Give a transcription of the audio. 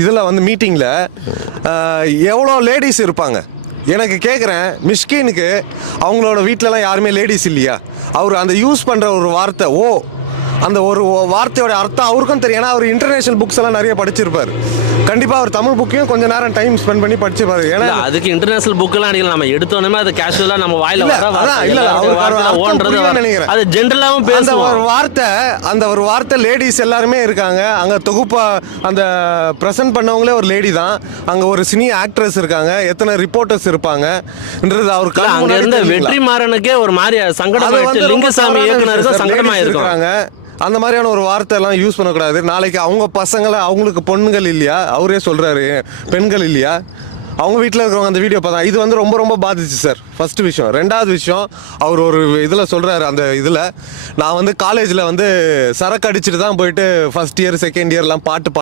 இதில் வந்து மீட்டிங்கில் எவ்வளோ லேடிஸ் இருப்பாங்க? எனக்கு கேட்குறேன் மிஷ்கினுக்கு அவங்களோட வீட்டிலலாம் யாருமே லேடிஸ் இல்லையா? அவர் அந்த யூஸ் பண்ணுற ஒரு வார்த்தை ஓ அந்த ஒரு வார்த்தையோட அர்த்தம் அவருக்கும் தெரியும். ஏன்னா அவர் இன்டர்நேஷனல் புக்ஸ் எல்லாம் நிறைய படிச்சிருப்பார். கண்டிப்பாக அவர் தமிழ் புக்கையும் கொஞ்ச நேரம் டைம் ஸ்பெண்ட் பண்ணி படிச்சிருப்பாரு. ஏன்னா அதுக்கு இன்டர்நேஷனல் புக்கெல்லாம் அடிக்கலாம் நம்ம எடுத்தோன்னே அது கேஷுவலா நம்ம வாயில அவருக்கு நினைக்கிறேன். அது ஜென்ரலாவும் அந்த ஒரு வார்த்தை அந்த ஒரு வார்த்தை லேடிஸ் எல்லாருமே இருக்காங்க. அங்க தொகுப்பா அந்த ப்ரெசென்ட் பண்ணவங்களே ஒரு லேடி தான். அங்க ஒரு சினி ஆக்ட்ரஸ் இருக்காங்க. எத்தனை ரிப்போர்ட்டர்ஸ் இருப்பாங்கன்றது அவர் இல்ல, கண் அங்க இருந்த தெரியுங்களா? வெற்றி மாறனுக்கே ஒரு மாதிரி ரொம்ப லிங்கசாமி தவறான இயக்குனருக்கும் விஷயம். அந்த மாதிரியான ஒரு வார்த்தை எல்லாம் யூஸ் பண்ணக்கூடாது. நாளைக்கு அவங்க பசங்களை அவங்களுக்கு பொண்ணுகள் இல்லையா? அவரே சொல்கிறாரு பெண்கள் இல்லையா? அவங்க வீட்டில் இருக்கிறவங்க அந்த வீடியோ பார்த்தா இது வந்து ரொம்ப ரொம்ப பாதிச்சு சார் ஃபர்ஸ்ட் விஷயம். ரெண்டாவது விஷயம் அவர் ஒரு இதில் சொல்கிறாரு அந்த இதில் நான் வந்து காலேஜில் வந்து சரக்கு அடிச்சுட்டு தான் போயிட்டு ஃபர்ஸ்ட் இயர் செகண்ட் இயர்லாம் பாட்டு பா